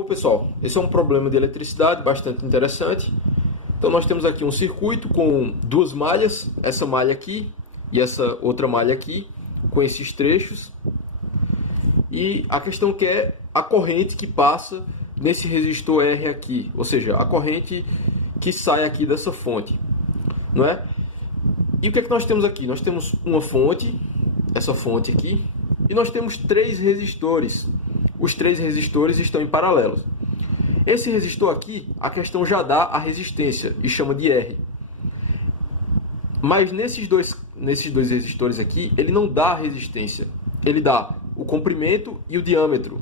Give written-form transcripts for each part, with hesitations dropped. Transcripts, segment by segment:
Bom, pessoal, esse é um problema de eletricidade bastante interessante. Então nós temos aqui um circuito com duas malhas, essa malha aqui e essa outra malha aqui, com esses trechos. E a questão que é a corrente que passa nesse resistor R aqui, ou seja, a corrente que sai aqui dessa fonte, não é? E o que é que nós temos aqui? Nós temos uma fonte, essa fonte aqui, e nós temos três resistores. Os três resistores estão em paralelo. Esse resistor aqui, a questão já dá a resistência e chama de R. Mas nesses dois resistores aqui, ele não dá a resistência. Ele dá o comprimento e o diâmetro.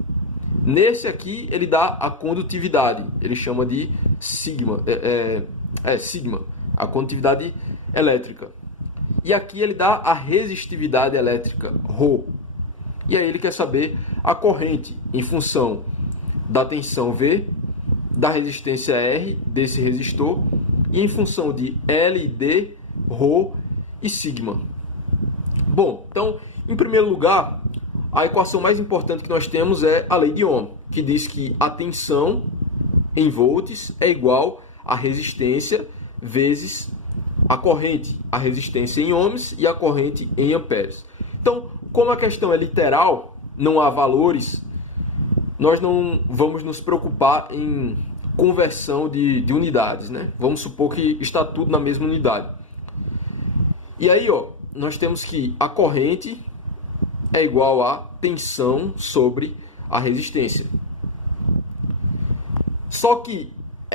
Nesse aqui, ele dá a condutividade. Ele chama de sigma. Sigma, a condutividade elétrica. E aqui ele dá a resistividade elétrica, Rho. E aí ele quer saber a corrente em função da tensão V, da resistência R desse resistor e em função de L, D, Rho e sigma. Bom, então, em primeiro lugar, a equação mais importante que nós temos é a lei de Ohm, que diz que a tensão em volts é igual a resistência vezes a corrente, a resistência em ohms e a corrente em amperes. Então, como a questão é literal, não há valores, nós não vamos nos preocupar em conversão de unidades, né? Vamos supor que está tudo na mesma unidade. E aí, nós temos que a corrente é igual a tensão sobre a resistência. Só que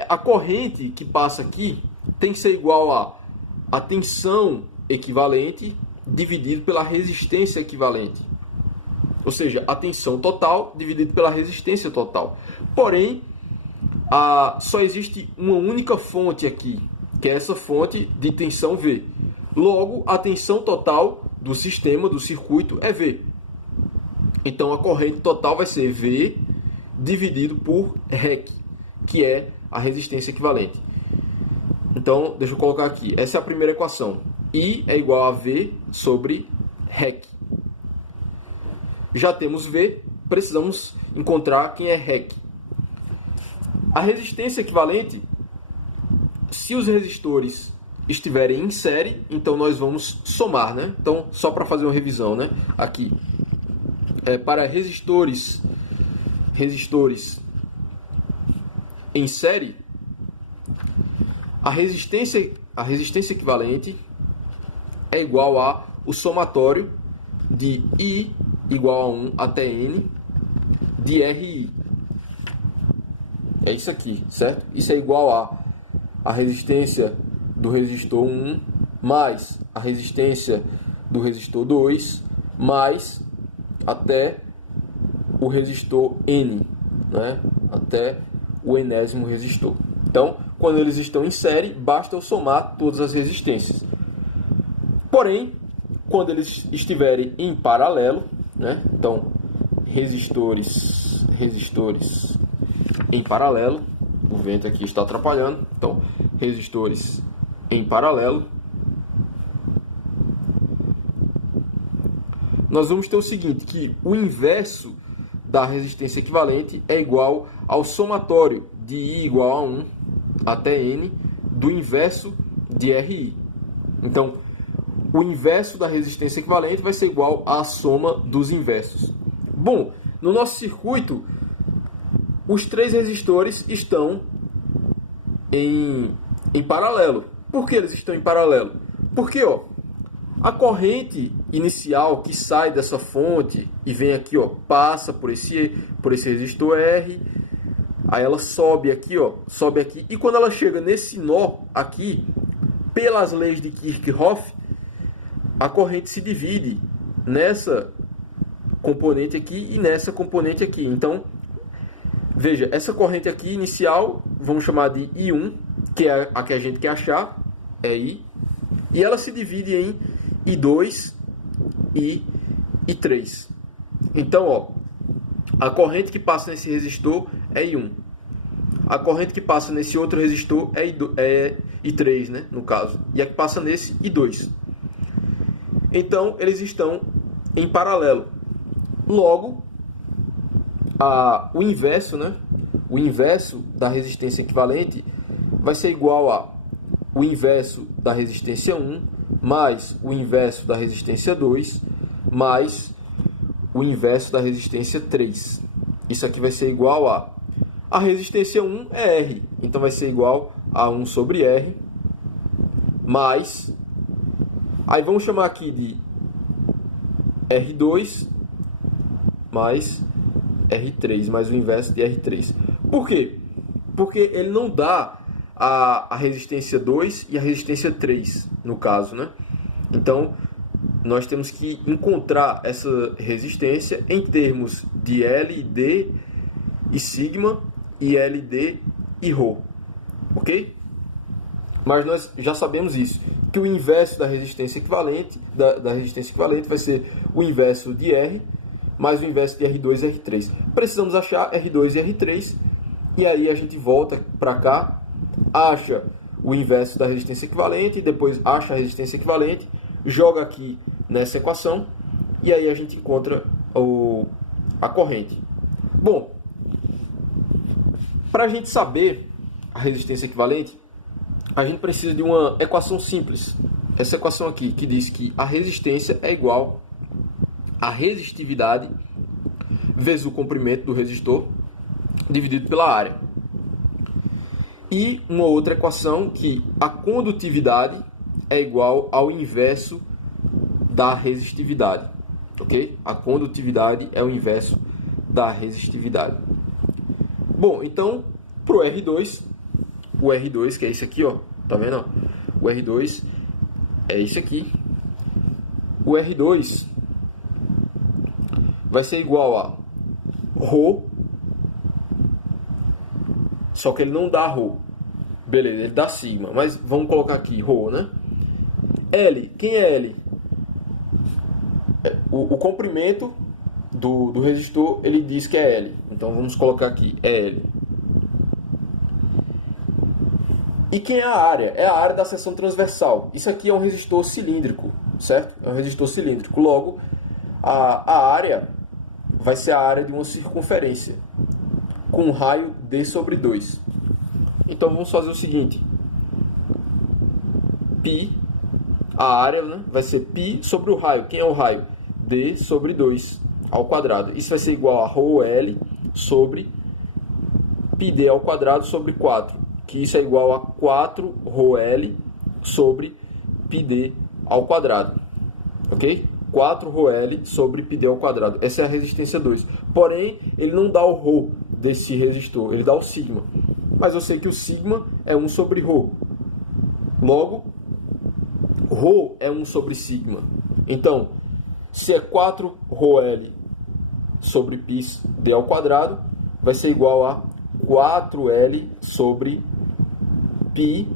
a corrente que passa aqui tem que ser igual a tensão equivalente dividido pela resistência equivalente. Ou seja, a tensão total dividido pela resistência total. Porém, só existe uma única fonte aqui, que é essa fonte de tensão V. Logo, a tensão total do sistema, do circuito, é V. Então, a corrente total vai ser V dividido por REC, que é a resistência equivalente. Então, deixa eu colocar aqui. Essa é a primeira equação. I é igual a V sobre REC. Já temos V, precisamos encontrar quem é REC. A resistência equivalente, se os resistores estiverem em série, então nós vamos somar, né? Então, só para fazer uma revisão, né? Aqui, para resistores em série, a resistência equivalente é igual a o somatório de I igual a 1 até N de RI. É isso aqui, certo? Isso é igual a resistência do resistor 1 mais a resistência do resistor 2 mais até o resistor N, né? Até o enésimo resistor. Então, quando eles estão em série, basta eu somar todas as resistências. Porém, quando eles estiverem em paralelo, né? Então, resistores em paralelo, o vento aqui está atrapalhando, então, resistores em paralelo, nós vamos ter o seguinte, que o inverso da resistência equivalente é igual ao somatório de I igual a 1 até N do inverso de RI. Então, o inverso da resistência equivalente vai ser igual à soma dos inversos. Bom, no nosso circuito, os três resistores estão em paralelo. Por que eles estão em paralelo? Porque a corrente inicial que sai dessa fonte e vem aqui, passa por esse resistor R, aí ela sobe aqui, e quando ela chega nesse nó aqui, pelas leis de Kirchhoff, a corrente se divide nessa componente aqui e nessa componente aqui. Então, veja, essa corrente aqui inicial, vamos chamar de I1, que é a que a gente quer achar, é I, e ela se divide em I2 e I3. Então, a corrente que passa nesse resistor é I1. A corrente que passa nesse outro resistor é I3, né, no caso. E a que passa nesse, I2. Então, eles estão em paralelo. Logo, o inverso, né? o inverso da resistência equivalente vai ser igual a o inverso da resistência 1 mais o inverso da resistência 2 mais o inverso da resistência 3. Isso aqui vai ser igual a resistência 1 é R, então vai ser igual a 1 sobre R mais, aí vamos chamar aqui de R2 mais R3, mais o inverso de R3. Por quê? Porque ele não dá a resistência 2 e a resistência 3, no caso, né? Então, nós temos que encontrar essa resistência em termos de LD e sigma e LD e ρ, ok? Mas nós já sabemos isso, que o inverso da resistência equivalente, da resistência equivalente vai ser o inverso de R mais o inverso de R2 e R3. Precisamos achar R2 e R3, e aí a gente volta para cá, acha o inverso da resistência equivalente, depois acha a resistência equivalente, joga aqui nessa equação, e aí a gente encontra a corrente. Bom, para a gente saber a resistência equivalente, a gente precisa de uma equação simples. Essa equação aqui, que diz que a resistência é igual a resistividade vezes o comprimento do resistor dividido pela área. E uma outra equação que a condutividade é igual ao inverso da resistividade, ok? A condutividade é o inverso da resistividade. Bom, então, para o R2, que é esse aqui, ó, tá vendo? O R2 é esse aqui. O R2 vai ser igual a ρ, só que ele não dá ρ. Beleza, ele dá sigma, mas vamos colocar aqui ρ, né? L, quem é L? O comprimento do resistor, ele diz que é L. Então vamos colocar aqui, é L. E quem é a área? É a área da seção transversal. Isso aqui é um resistor cilíndrico, certo? É um resistor cilíndrico. Logo, a área vai ser a área de uma circunferência com um raio D sobre 2. Então vamos fazer o seguinte. Π, a área, né, vai ser π sobre o raio. Quem é o raio? D sobre 2 ao quadrado. Isso vai ser igual a ρL sobre πd ao quadrado sobre 4. Que isso é igual a 4 ρL sobre πd ao quadrado. Ok? 4 ρL sobre πd ao quadrado. Essa é a resistência 2. Porém, ele não dá o ρ desse resistor, ele dá o sigma. Mas eu sei que o sigma é 1 sobre ρ. Logo, ρ é 1 sobre sigma. Então, se é 4 ρL sobre πd ao quadrado, vai ser igual a 4L sobre π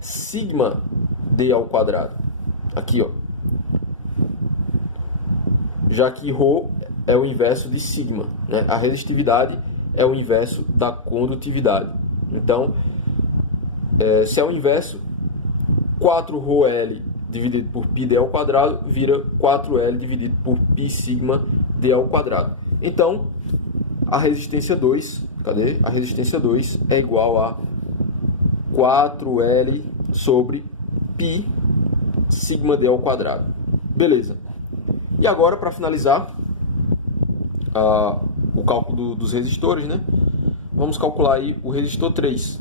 sigma d ao quadrado. Aqui, ó. Já que ρ é o inverso de sigma, né? A resistividade é o inverso da condutividade. Então, se é o inverso, 4ρL dividido por πd ao quadrado vira 4L dividido por π sigma d ao quadrado. Então, a resistência 2, cadê? A resistência 2 é igual a 4L sobre π sigma d ao quadrado. Beleza. E agora, para finalizar o cálculo dos resistores, né? Vamos calcular aí o resistor 3.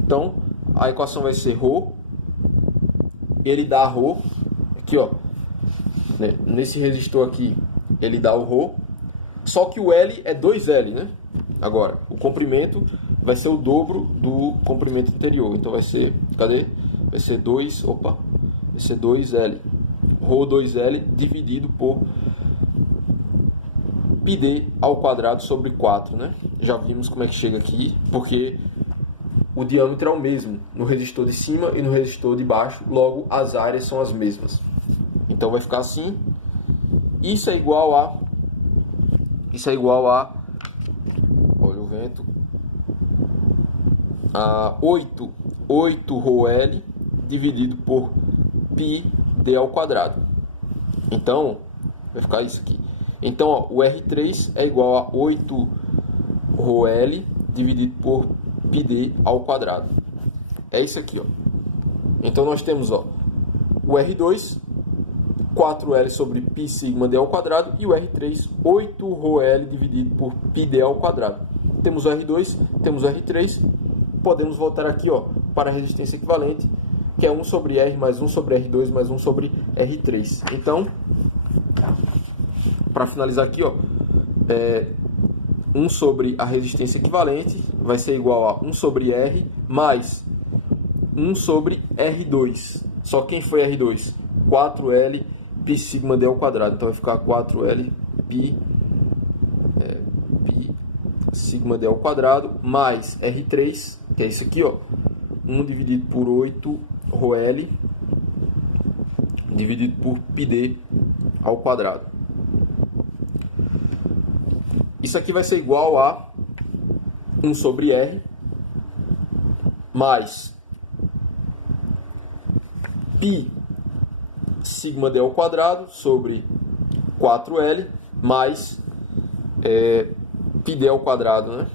Então, a equação vai ser ρ. Ele dá ρ. Aqui, ó. Né? Nesse resistor aqui, ele dá o ρ. Só que o L é 2L, né? Agora, o comprimento vai ser o dobro do comprimento anterior. Então, vai ser... Cadê? Vai ser 2... Opa! Vai ser 2L. ρ2L dividido por πd ao quadrado sobre 4, né? Já vimos como é que chega aqui, porque o diâmetro é o mesmo no resistor de cima e no resistor de baixo, logo as áreas são as mesmas. Então vai ficar assim. Isso é igual a olha o vento, a 8 ρL dividido por πd ao quadrado. Então, vai ficar isso aqui. Então, ó, o R3 é igual a 8 ρL dividido por πd ao quadrado. É isso aqui, ó. Então nós temos, ó, o R2, 4L sobre π sigma d ao quadrado, e o R3, 8ρL dividido por πd ao quadrado. Temos o R2, temos o R3, podemos voltar aqui, ó, para a resistência equivalente, que é 1 sobre R mais 1 sobre R2 mais 1 sobre R3. Então, para finalizar aqui, ó, 1 sobre a resistência equivalente vai ser igual a 1 sobre R mais 1 sobre R2. Só quem foi R2? 4L π sigma d ao quadrado. Então vai ficar 4L π sigma d ao quadrado mais R3, que é isso aqui, ó, 1 dividido por 8ρL dividido por πd ao quadrado. Isso aqui vai ser igual a 1 sobre R mais π sigma d ao quadrado sobre 4L mais πd ao quadrado, né?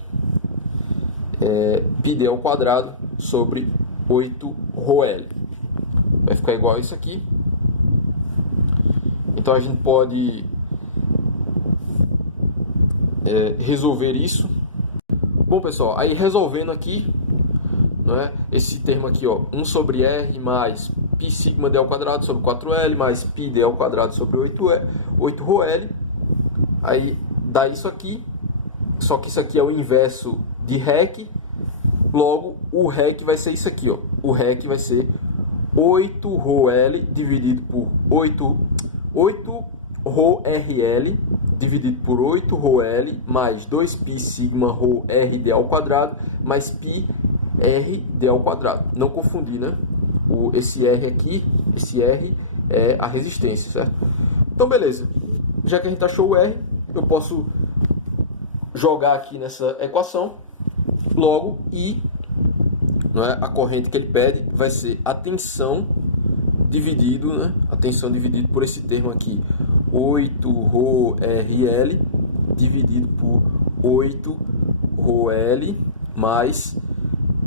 πd ao quadrado sobre 8ρL. Vai ficar igual a isso aqui. Então a gente pode resolver isso. Bom, pessoal, aí resolvendo aqui, né, esse termo aqui, ó, 1 sobre R mais π sigma d ao quadrado sobre 4L mais πd ao quadrado sobre 8ρL. Aí dá isso aqui, só que isso aqui é o inverso de REC. Logo, o REC vai ser isso aqui, ó. O REC vai ser 8ρL dividido por 8ρRL dividido por 8ρL mais 2π sigma ρRd ao quadrado mais π RD ao quadrado. Não confundir, né? Esse R aqui, esse R é a resistência, certo? Então, beleza. Já que a gente achou o R, eu posso jogar aqui nessa equação. Logo, I, não é, a corrente que ele pede vai ser a tensão dividido, né? A tensão dividido por esse termo aqui, 8ρRL dividido por 8ρL mais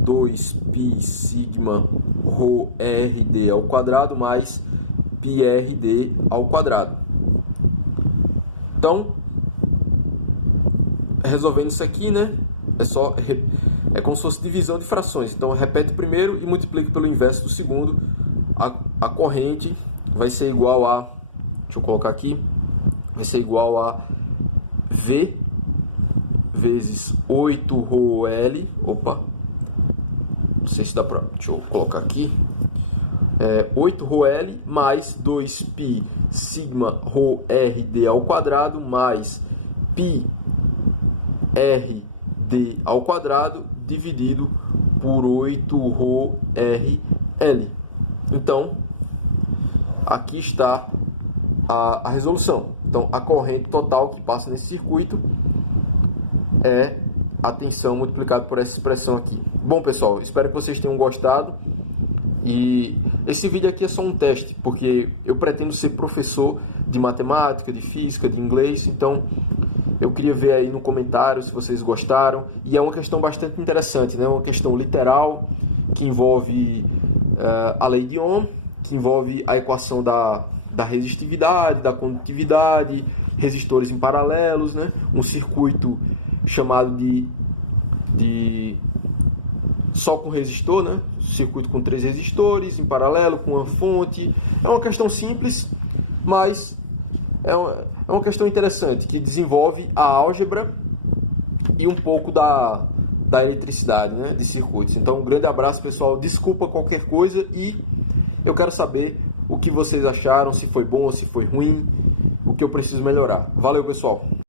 2π sigma ρRd ao quadrado mais πRd ao quadrado. Então, resolvendo isso aqui, né? É como se fosse divisão de frações. Então, repete o primeiro e multiplica pelo inverso do segundo. A corrente vai ser igual a... Deixa eu colocar aqui. Vai ser igual a V vezes 8ρL. Opa! Não sei se dá pra... Deixa eu colocar aqui. 8ρL mais 2π sigma ρRd ao quadrado mais π RD ao quadrado dividido por 8ρRL. Então, aqui está a resolução. Então, a corrente total que passa nesse circuito é a tensão multiplicada por essa expressão aqui. Bom, pessoal, espero que vocês tenham gostado. E esse vídeo aqui é só um teste, porque eu pretendo ser professor de matemática, de física, de inglês. Então, eu queria ver aí no comentário se vocês gostaram. E é uma questão bastante interessante, né? Uma questão literal, que envolve a lei de Ohm, que envolve a equação da resistividade, da condutividade, resistores em paralelos, né? Um circuito chamado de só com resistor, né? Circuito com 3 resistores em paralelo, com uma fonte. É uma questão simples, mas é uma questão interessante, que desenvolve a álgebra e um pouco da eletricidade, né? De circuitos. Então, um grande abraço, pessoal. Desculpa qualquer coisa e eu quero saber o que vocês acharam, se foi bom ou se foi ruim, o que eu preciso melhorar. Valeu, pessoal!